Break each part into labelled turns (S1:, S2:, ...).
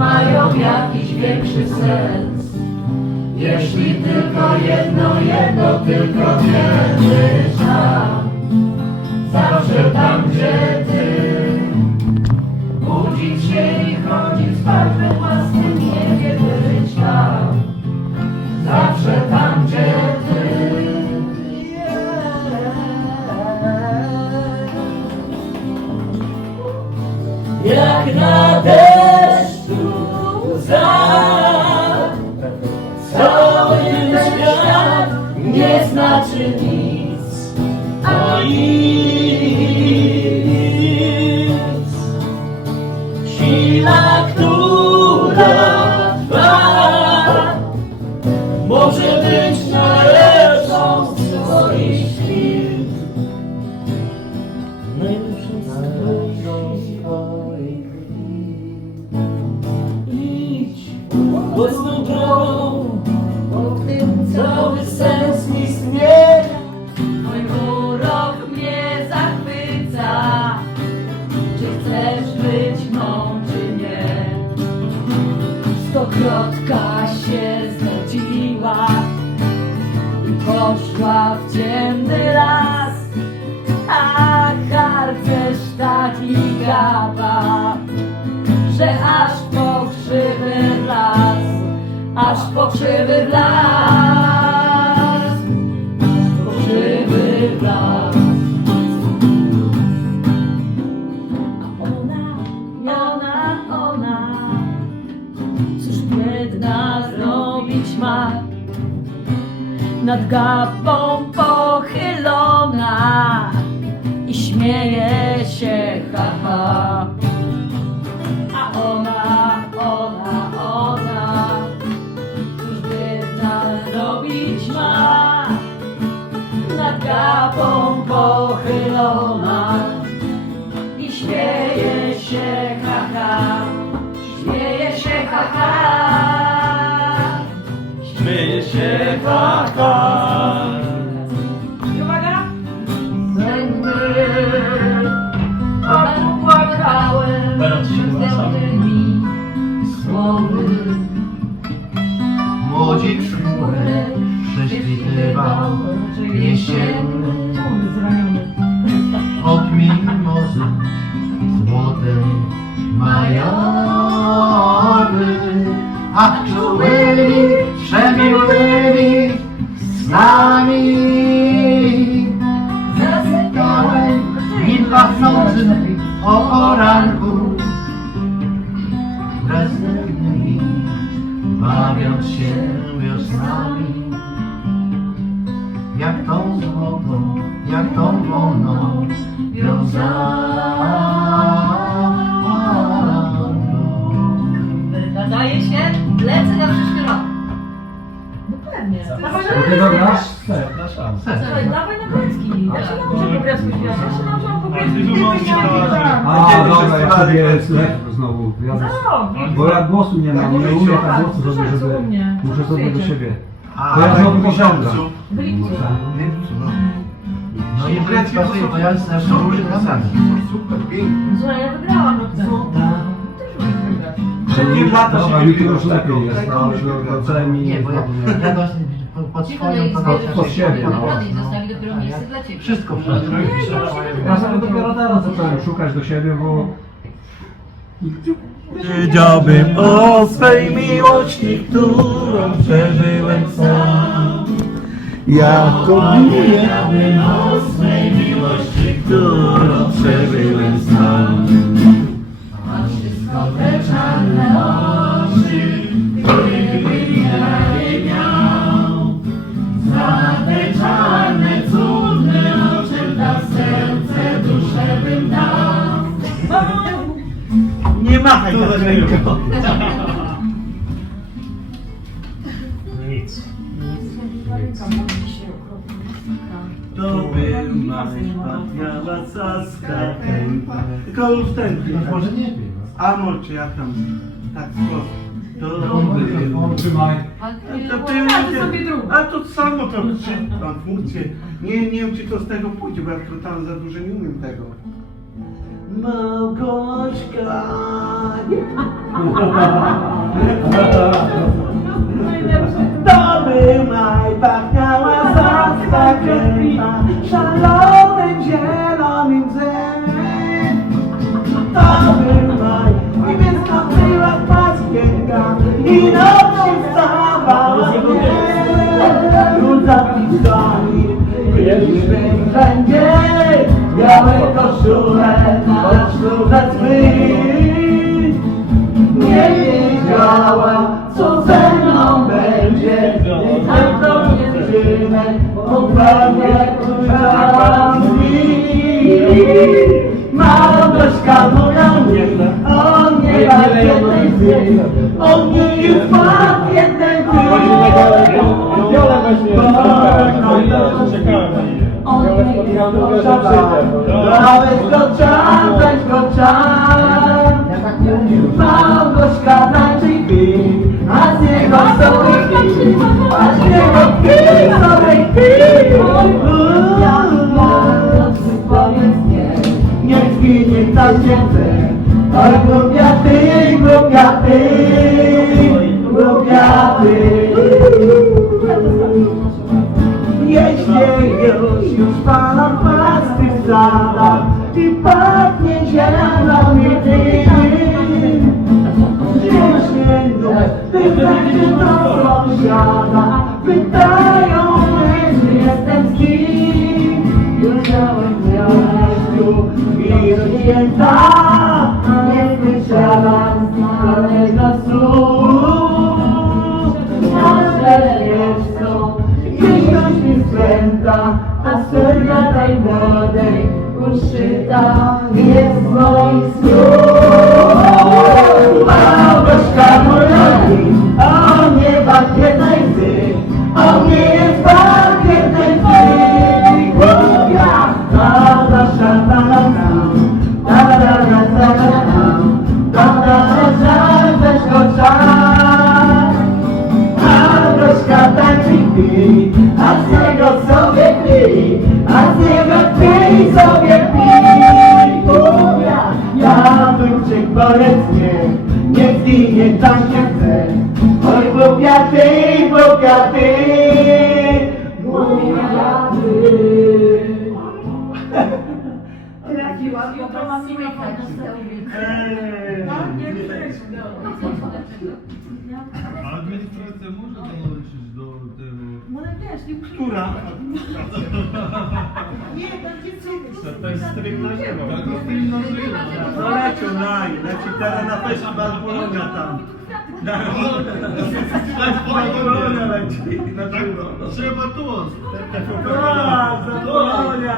S1: mają jakiś większy sens. Jeśli tylko jedno, jedno tylko wiedzieć tam, zawsze tam, gdzie ty. Budzić się i chodzić spać we własnym niebie, być tam, zawsze tam, gdzie ty. Jak na nie znaczy nic. O nic ciemny las, a harcerz taki gada że aż po krzywy las, aż po krzywy las, po krzywy las. A ona, ona, ona, cóż biedna zrobić ma? Nad gapą pochylona i śmieje się, ha, ha. A ona, ona, ona Cóż biedna zrobić ma Nad gapą pochylona I śmieje się, ha, ha Śmieje się, ha, ha
S2: Śmieje się taka.
S1: I
S3: ach czułymi, przemiłymi snami. Zasypiałem nim pachnącym o poranku wraz z innymi, bawiąc się wiosnami. Jak tą złotą, jak tą wolną wiązaną.
S2: Zapraszam.
S1: Słuchaj, dawaj na grecki. Ja się nauczę po grecku śpiewać. Ja się nauczyłam po grecku.
S2: ty
S1: byś miała.
S4: A, dobra, ja sobie lekko znowu. Ja
S1: Za
S4: też,
S1: rok.
S4: bo ja głosu nie mam, nie umiem tak głosu zrobić, żeby... Muszę sobie do siebie. To ja znowu
S3: miesiącu.
S1: W lipcu.
S3: No i wręcz pasuje, bo ja piosenki. Super, pięknie.
S1: Słuchaj, ja wygrałam rok temu. Też umiem wygrać.
S2: Przednim lata się
S4: Dobra, jutro już lepiej jest, no, do- doceni.
S3: Nie, bo ja, ja do, pod, swoją
S5: no zbierzesz
S4: pod siebie, no.
S5: nagrody i zostawi dopiero miejsce dla ciebie.
S3: Wszystko wszystko.
S4: Ja sobie dopiero teraz zacząłem szukać do siebie, bo...
S2: Wiedziałbym o swej miłości, którą przeżyłem sam. Jako wiedziałbym o swej miłości, którą przeżyłem sam. Tak ręką. Nic. To był mały Patria Saska Tylko już ten
S3: No może nie wiem.
S2: A może ja tam tak sprost. To
S4: On,
S2: był
S4: trzymaj.
S5: A
S2: to ty
S1: Każdy sobie drugą.
S2: A to samo to trzy tam funkcje. Nie, nie wiem czy to z tego pójdzie, bo ja tam za dużo nie umiem tego. Małgośka. To był maj, pachniała zastawiona szalonym zielonym drzewem. To był maj, niebieska była paskienka i noc się stawała nie. Lud zapisani byliśmy wszędzie, Я викошу мене, почну на. Go czas Małgorzka tańczy kwi, a z niego sobie kwi, a z niego kwi, sobie kwi. Niech zginie ta dziewczę, oj głupia ty, głupia ty, rozjęta, nie słyszałam znanego słów. Nasze co, Miłość mi skręta, a seria tej młodej uszyta jest moich snów. Małgorzka moja on nie bakietnej ty, on nie a z niego sobie pi, a z niego ty sobie pi. Głupia, ja bym cię powiedz nie, nie zginie tak jak chcę. Oj głupia ty, głupia ty, głupia ty.
S5: Trafiła, jutro mam słychać te
S6: A administracja może dołączyć do
S2: Która?
S1: Nie, będzie.
S2: To jest stream na żywo.
S6: Tak, to stream na żywo.
S2: No lecił naj, leci teraz na festiwal Polonia tam. Na festiwal Polonia leci, na żywo.
S6: Trzeba tu.
S2: A, za Polonia!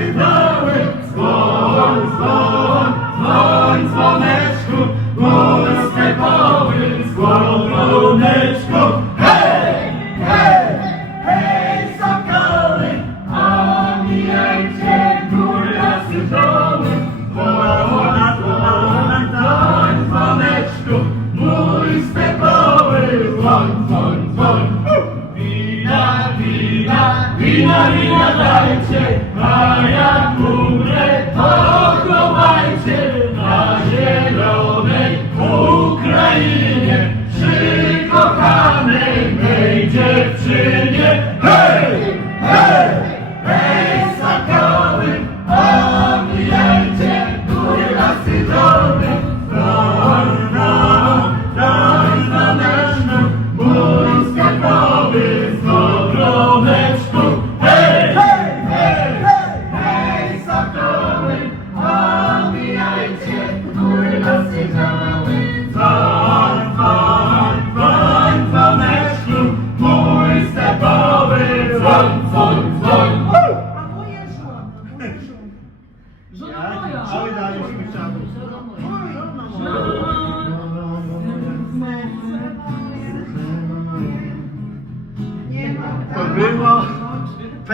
S1: Viva!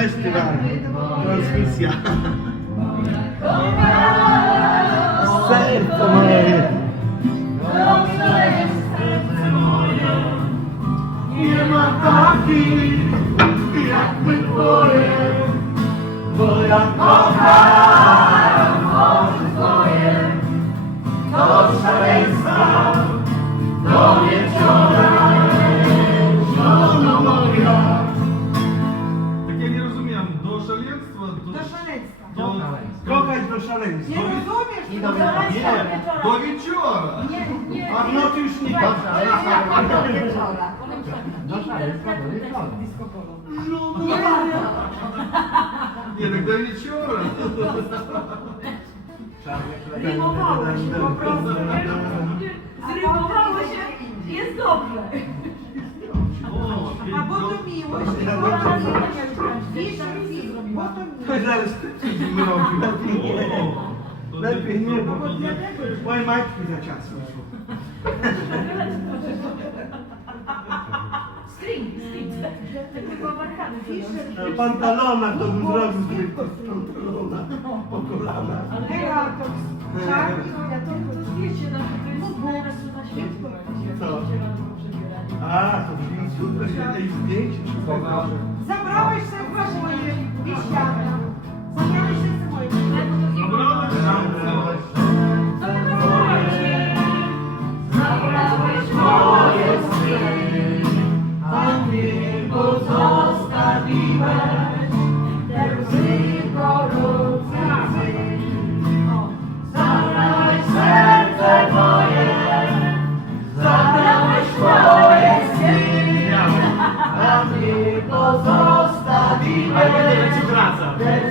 S6: Festiwal.
S1: Transmisja.
S5: Serce moje.
S6: Serce moje. Nie ma takich, jakby twoje. Bo ja І до вчора. До
S5: вчора. Однотишні. До вчора. Ні, так до
S6: вчора.
S5: Зримувало ще просто. Зримувало ще і зобно. Або доміло ще.
S6: Вітер, вітер. Потім. Зараз ти зробив.
S2: Lepiej nie, bo mojej majtki za ciasno.
S5: Screen, screen. E,
S2: Tylko pantalonach to bym zrobił z pantalona po kolana.
S5: Hera, to czarni, ja to wiecie, na to jest na świetko.
S2: Co? A, to w cudne się tej zdjęć.
S5: Zabrałeś sobie właśnie moje
S6: wisiana.
S1: Zamiast się pozostawimy. A nie będzie wraca. Te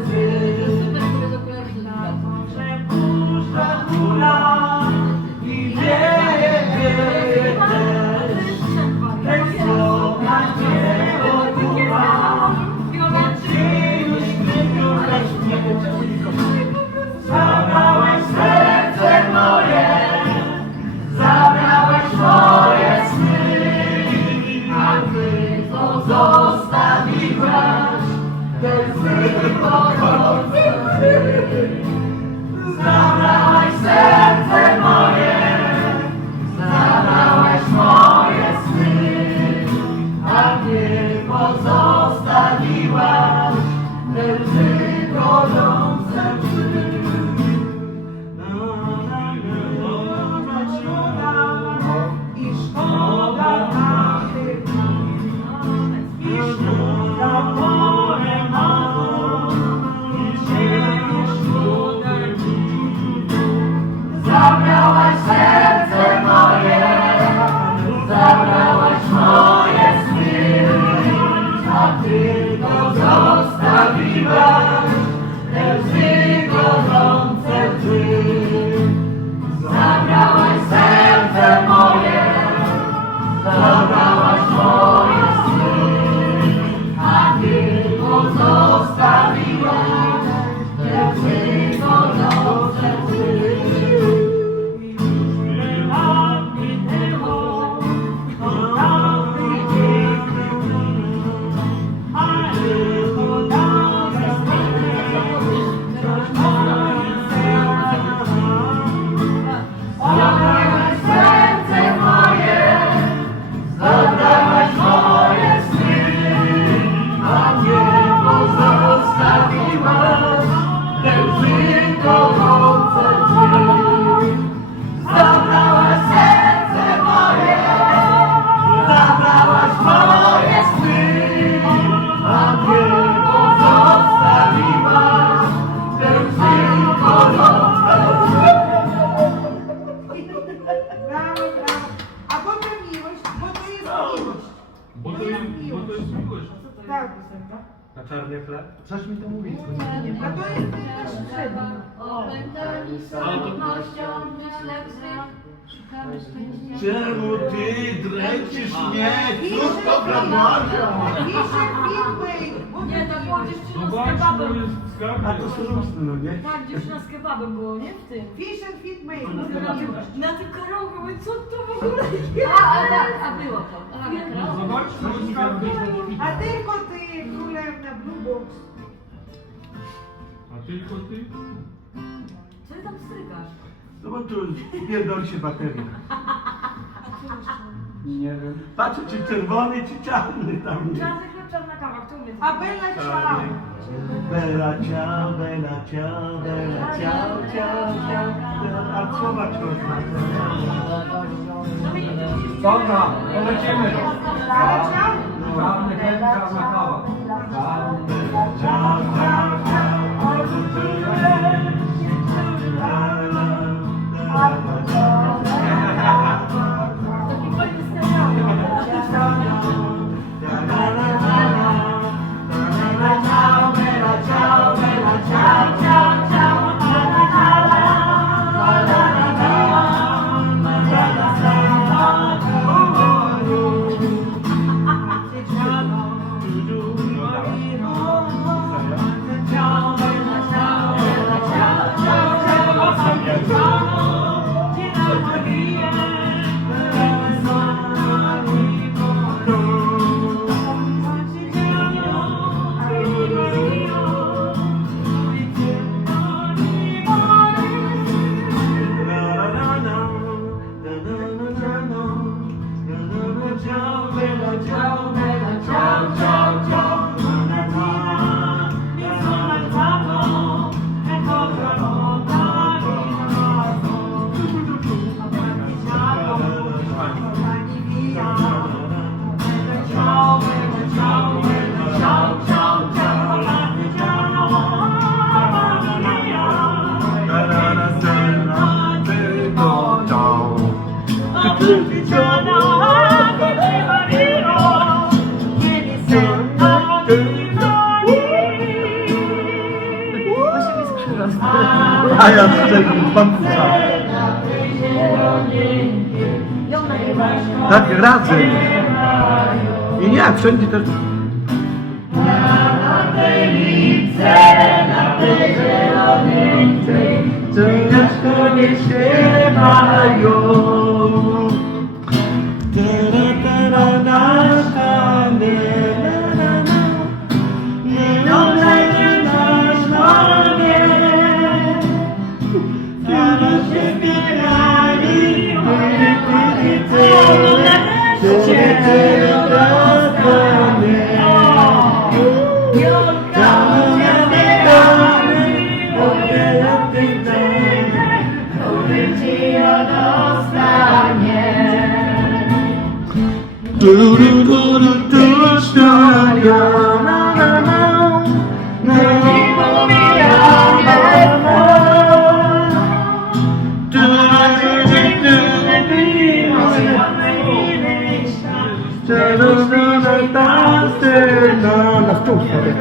S1: łzy. Ty
S2: dręczysz mnie? Cóż to?
S7: Pisze Midway.
S5: Nie, to była dziewczyna z
S6: to
S5: kebabem.
S6: jest.
S2: A to słuszne, no nie?
S5: Tak, dziewczyna z kebabem było, nie? W tym.
S7: Fish and Feed May.
S5: Na tym karaoke, mówię, co to w ogóle jest? A, a, tak, a było to. A, karaoke.
S6: Zobacz, to jest.
S7: A tylko ty królewna Blue Box.
S6: A tylko ty?
S5: Co ty tam strygasz?
S2: No bo tu pierdol się bateria.
S4: Nie wiem.
S2: Patrzę, czy czerwony, czy czarny tam jest.
S5: Czarny chleb, czarna kawa, kto umie?
S7: A Bella Ciao.
S2: Bella ciao, bella ciao, bella ciao, ciao, ciao. A słowa
S4: Dobra, polecimy.
S7: Bella Ciao.
S4: Czarny chleb, czarna kawa.
S2: Ciao, ciao, ciao.
S5: Taki
S2: Tak, radzę. I nie, wszędzie też.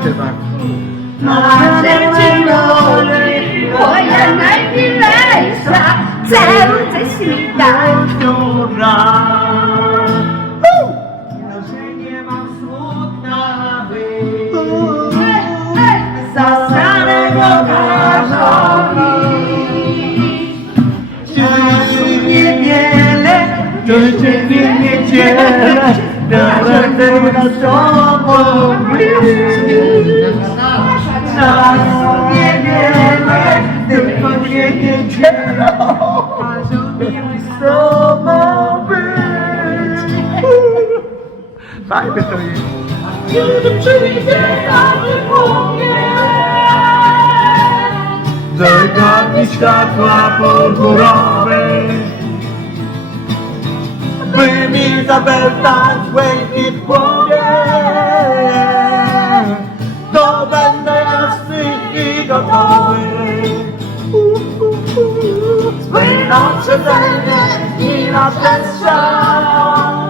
S2: Wtół sobie trzeba.
S1: Moja najmilejsza, czas świta.
S2: nie mam smutna być.
S1: Za
S2: Czasu niewiele, to ciebie niedzielę, będę na sobą być. Czasu niewiele, tylko nie niedzielę, z sobą być. Fajne to jest.
S1: Kiedy przyjdzie nowy
S2: Zagadnij światła purpurowe By mi zabeltać błękit w głowie To będę jasny i gotowy. Spłyną przeze mnie i na ten strzał.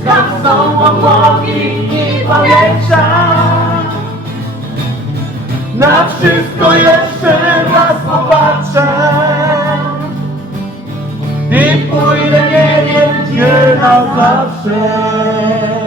S2: Zgasną obłogi i powietrza. Na wszystko jeszcze raz popatrzę pójdę nie wiem gdzie na zawsze